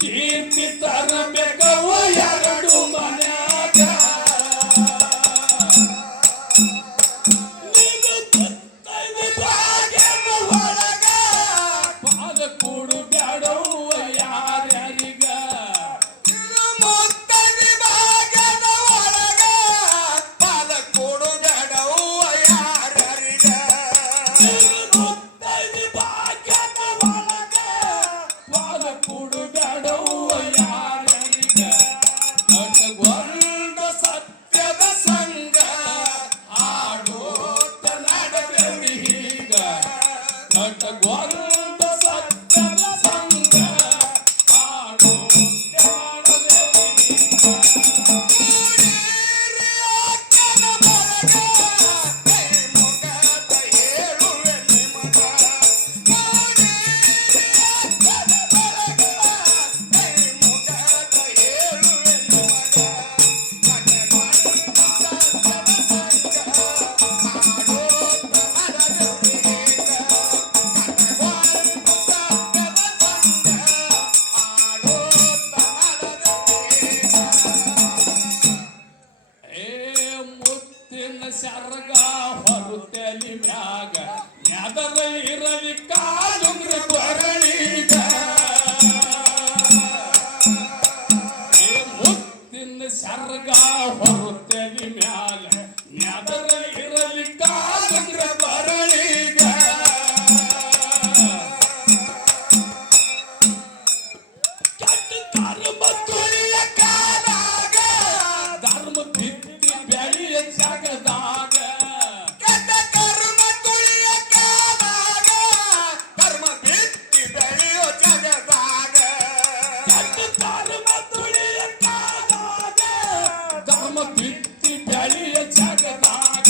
ಕೀರ್ತಿ ತರಬೇಕವ ಎರಡು ಮನ್ಯಾಗ ನೀನು ಗೊತ್ತೈದು ಭಾಗ್ಯದ ಒಳಗ ಪಾದ ಕೂಡು ಬ್ಯಾಡವ್ವ ಯಾರ್ಯಾರಿಗ ಮುತ್ತೈದು ಭಾಗ್ಯದ ಒಳಗ ಪಾದ ಕೂಡು ಬ್ಯಾಡವ್ವ ಯಾರ್ಯಾರಿಗ ಮುತ್ತೈದು ಭಾಗ್ಯದ ಒಳಗ ಪಾದ ಕೂಡು ಬ್ಯಾಡವ್ವ ಯಾರ್ಯಾರಿಗ ನಟಗೊಂಡ ಸತ್ಯದ ಸಂಗ ಆಡೋತ ನಡೆದವಿ ಹೀಗ ನಟಗೊಂಡ ಸತ್ಯದ ಸಂಗ ಆಡೋತ ನಡೆದವಿ ಶರ್ಗ ಹೊರುತ್ತಲಿ ಮ್ಯಾಗ ನ್ಯಾದರ ಇರಲಿ ಕಾಲುಂಗ್ರ ಕೊರಳಿಗ ಮುತ್ತಿನ ಶರ್ಗ ಹೊರುತ್ತಲಿ ಮ್ಯಾಲ ನ್ಯಾದರ ಇರಲಿ ಕಾಲುಂಗ್ರ ಕೊರಳಿಗ ಕೆಟ್ಟ ಕರ್ಮ ತುಳಿಯ ಕಾಲಾಗ ಧರ್ಮ ಬಿತ್ತಿ ಬೆಳೆಯ ಜಗದಾಗ ಕೆಟ್ಟ ಕರ್ಮ ತುಳಿಯ ಕಾಲಾಗ ಧರ್ಮ ಬಿತ್ತಿ ಬೆಳೆಯೋ ಜಗದಾಗ ಕೆಟ್ಟ ಕರ್ಮ ತುಳಿಯ ಕಾಲಾಗ ಧರ್ಮ ಬಿತ್ತಿ ಬೆಳೆಯ ಜಗದಾಗ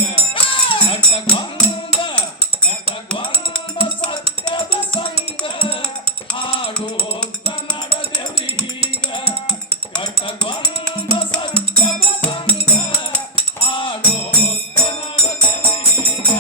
ನಟಗೊಂಡ ಸತ್ಯದ ಸಂಗ ಹಾಡೋತ ನಡೆದೆವ್ರಿ ಹೀಗ ಕಟಗೊಂಡ ಸತ್ಯದ ಸಂಗ ಹಾಡೋತ ನಡೆದೆವ್ರಿ ಹೀಗ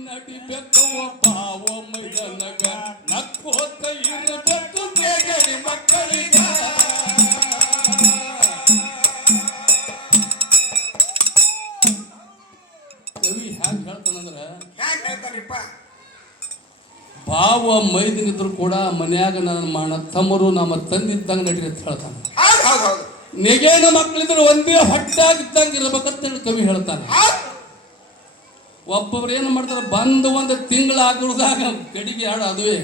ನಡಿಬೇಕವ ಪಾವ ಮೈದನಗ ನಕ್ಕೋತ ಇರಬೇಕು ಬೇಗನೆ ಮಕ್ಕಳಿಗ ಕವಿ ಹ್ಯಾಂಗ ಹೇಳ್ತಾನಂದ್ರ ಹ್ಯಾಂಗ ಹೇಳ್ತಾರಿಪ್ಪ ಭಾವ ಮೈದನಿದ್ರು ಕೂಡ ಮನ್ಯಾಗ ನನ್ನ ತಮ್ಮರು ನಮ್ಮ ತಂದಿದ್ದಂಗ ನಡೀರಿ ಅಂತ ಹೇಳ್ತಾನೆ ಹೌದು ಹೌದು ಹೌದು ನೆಗೇನ ಮಕ್ಕಳಿದ್ರು ಒಂದೇ ಹೊಟ್ಟಾಗಿದ್ದಂಗ ಇರ್ಬೇಕಂತ ಹೇಳಿ ಕವಿ ಹೇಳ್ತಾನೆ ಒಬ್ಬೊಬ್ರು ಏನು ಮಾಡ್ತಾರೆ ಬಂದು ಒಂದು ತಿಂಗಳು ಆಗಿರುದಾಗ ಕಡಿಗೆ ಹಾಡು ಅದುವೇ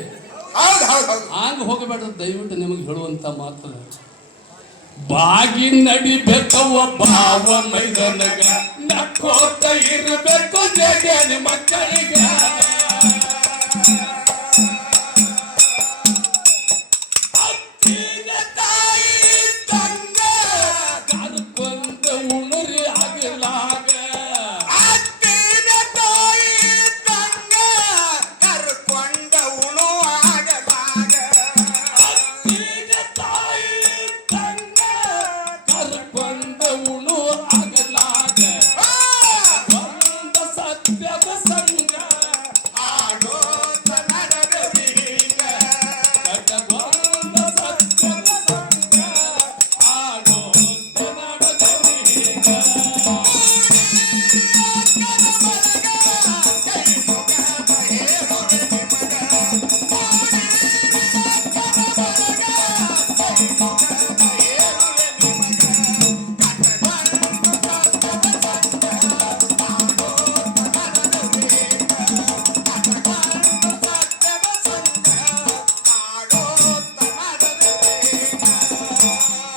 ಹೌದು ಹೌದು ಹೌದು ಹಾಂಗ ಹೋಗಬೇಡ ದಯವಿಟ್ಟು ನಿಮಗೆ ಹೇಳುವಂತ ಮಾತು ಬಾಗಿ ನಡಿಬೇಕವ್ವ ಭಾವ ಮೈದನಗ ನಕ್ಕೋತ ಇರಬೇಕು ಜಗನ ಮಕ್ಕಳಿಗ ಅತ್ತಿನ ತಾಯಿ ತಂಗ ಕರ್ಕೊಂಡ ಉಣರಿ ಆಗಲಾಗ ಅತ್ತಿನ ತಾಯಿ ತಂಗ ಕರ್ಕೊಂಡ ಉಣುವಾಗಲಾಗ ಅತ್ತಿನ ತಾಯಿ ತಂಗ ಕರ್ಕೊಂಡ ಉಣು ಆಗಲಾಗ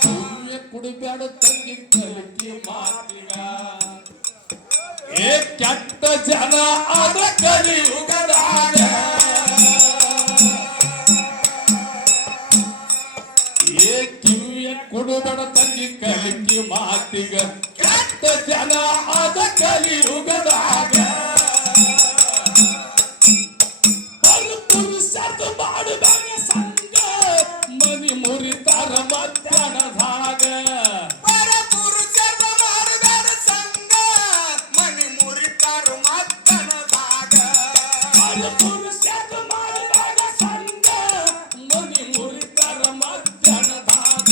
ಸುಮ್ನೆ ಕುಡಿಬ್ಯಾಡ ತಂಗಿ ಕಲಿಕೆ ಮಾತಿಗ ಏ ಕೆಟ್ಟ ಜನ ಅದ ಕಲಿಯುಗದಾಗ ಏ ಕಿವಿಯ ಕುಡಿಬೇಡ ತಂಗಿ ಕಲಿಕೆ ಮಾತಿಗ ಕೆಟ್ಟ ಜನ ಅದ ಕಲಿಯುಗದಾಗ ಪುರುಷದ ಮಾಡಬೇಡ ಸಂಗ ಮನಿ ಮುರಿತಾರ ಮಧ್ಯಾಹ್ನದಾಗ ಪುರುಷದ ಮಾಡಬೇಡ ಸಂಗ ಮನಿ ಮುರಿತಾರ ಮಧ್ಯಾಹ್ನದಾಗ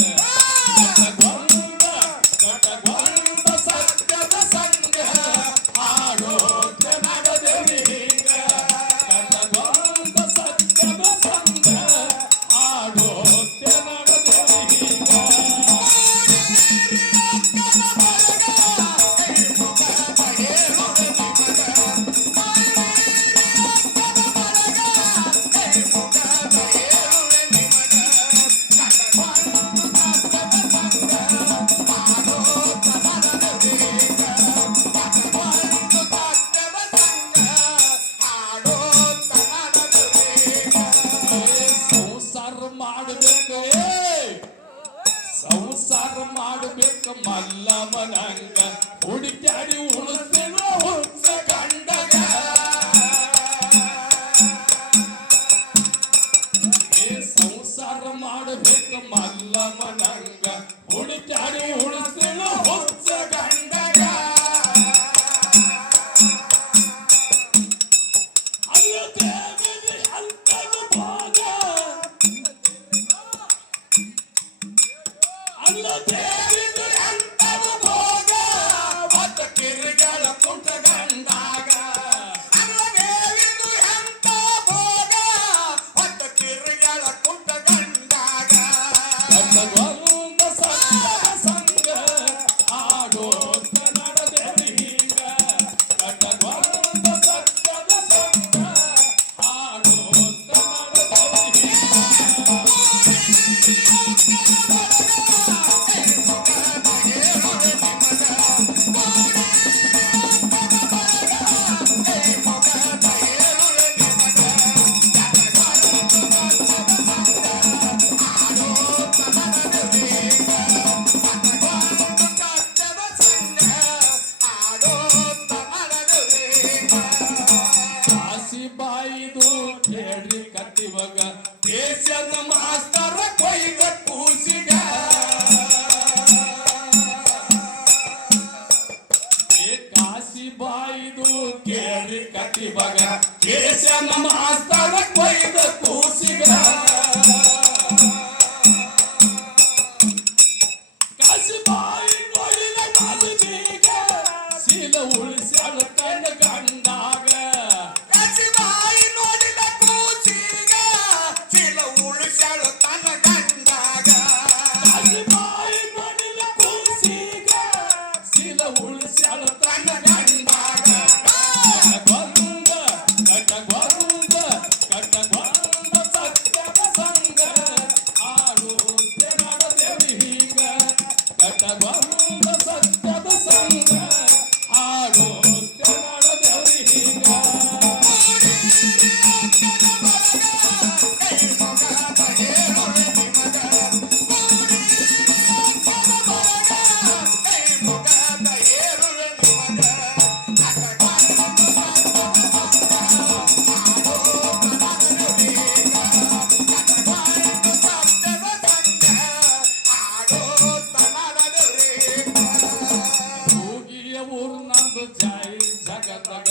ಕಟಗೊಂಡ ಸತ್ಯದ ಸಂಗ ಆಡೋಕೆ ನಡೆದೇವಿ ಹಿಂಗ ಕಟಗೊಂಡ ಸತ್ಯದ ಸಂಗ ಆಡೋಕೆ ನಡೆದೇವಿ ಹಿಂಗ ಸಂಸಾರ ಮಾಡಬೇಕು ಸಂಸಾರ ಮಾಡಬೇಕು ಮಲ್ಲ ಮನಂಗ ಹುಡುಕ್ಯಾಡಿ ಉಳಿಸ್ತೇನೋ ಹುಚ್ಚ ಗಂಡಗ ಸಂಸಾರ ಮಾಡಬೇಕು ಮಲ್ಲ ಮನಂಗ ಹುಡುಕ್ಯಾಡಿ ಉಳಿಸ್ತೇನೋ ಹುಚ್ಚ ಗಂಡಗ ಅಯ್ಯೋ ದೇವಿಗೆ ಅಂತದು ಭಾಗ ಅಲ್ಲೋ ದೇವಿಗೆ ಅಂತದು ಭೋಗ ಒತ್ತ ಕಿರಿಗಳ ಪುಟ್ಟ ಗಂಡಾಗ ಕಟಗೊಂಡ ಸತ್ಯದ ಸಂಗ ಆಡೋಕ ನಡೆದೇವಿ ಹಿಂಗ ಕಟಗೊಂಡ ಸತ್ಯದ ಸಂಗ ಆಡೋಕ ನಡೆದೇವಿ ಹಿಂಗ ಕಾಸಿಬಾಯಿದು ಕೇಳ್ರಿ ಕತ್ತಿವಾಗ ದೇಶದ ಮಾಸ್ತರ ಕೊಯ್ದ ಕೂಸಿಗ ಏ ಕಾಸಿಬಾಯಿದು ಕೇಳ್ರಿ ಕತ್ತಿವಾಗ ದೇಶದ ಮಾಸ್ತರ ಕೊಯ್ದ ಕೂಸಿಗ ಕಾಸಿಬಾಯಿ ನೋಡಿದ ನಾಲಿಗೆಗ ಶೀಲ ಉಳಿಸ್ಯಾಳ ತನ್ನ ಗಂಡಾಗ ಕಾಸಿಬಾಯಿ ನೋಡಿದ ಕೂಸಿಗ ಶೀಲ ಉಳಿಸ್ಯಾಳ ತನ್ನ ಗಂಡಾಗ ಕಟಗೊಂಡ ಸತ್ಯದ ಸಂಗ ಆಡೋಕೆ ನಡೆದೇವಿ ಹಿಂಗ ಕಟಗೊಂಡ ಸತ್ಯದ ಸಂಗ ಆಡೋಕೆ ನಡೆದೇವಿ ಹಿಂಗ ಹೋಗಿಯ ಊರು ನಂದು ಜಾಯಿ ಜಗದಾಗ